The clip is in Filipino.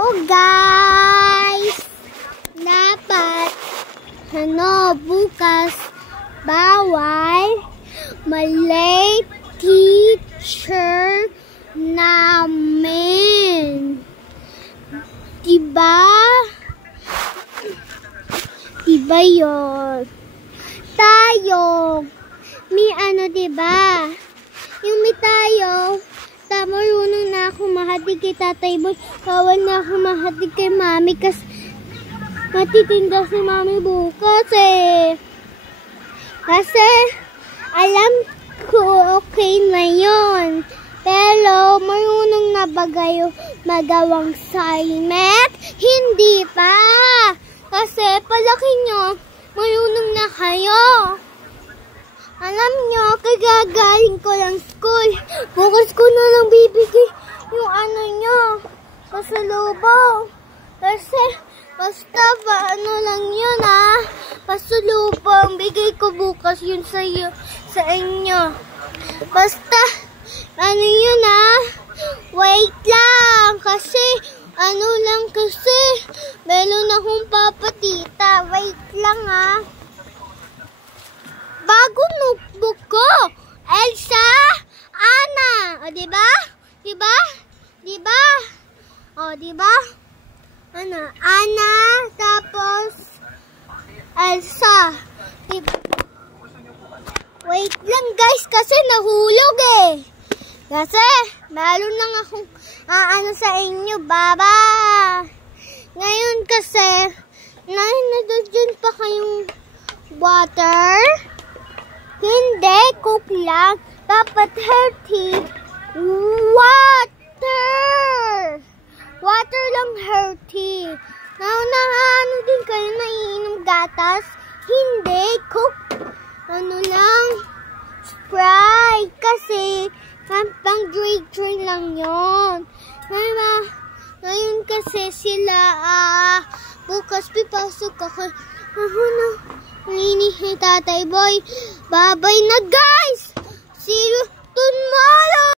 Oh guys, dapat bukas bawal malate teacher namin. Diba? Diba yun? Tayo, diba? Yung may tayo, marunong na ako mahatig kay Tatay Boy. Bawal na ako mahatig kay Mami kasi matitinda si Mami bukas eh. Kasi alam ko okay na yun. Pero marunong na ba kayo magawang assignment? Hindi pa. Kasi palaki nyo, marunong na kayo. Alam nyo, kagagaling ko lang school. Bukas ko na lang bibigay yung nyo, pasalubong. Kasi, basta lang yun pasalubong. Bigay ko bukas yun sa inyo. Basta, yun wait lang. Kasi, kasi, meron akong papatita. Wait lang Bago notebook ko. Elsa, Anna. O, diba? Diba? Diba? O, diba? Anna, tapos Elsa. Diba? Wait lang guys, kasi nahulog eh. Kasi, meron lang akong sa inyo, baba. Ngayon kasi, nandiyan pa kayong water. Hindi, cook lang. Dapat healthy. Water! Water lang healthy. Din kayo naiinom gatas? Hindi, cook. Lang, Sprite. Kasi, pang drink lang yun. Ngayon kasi sila, bukas pipasok ako. Linis ni Tatay Boy. Bye-bye na guys! See you tomorrow!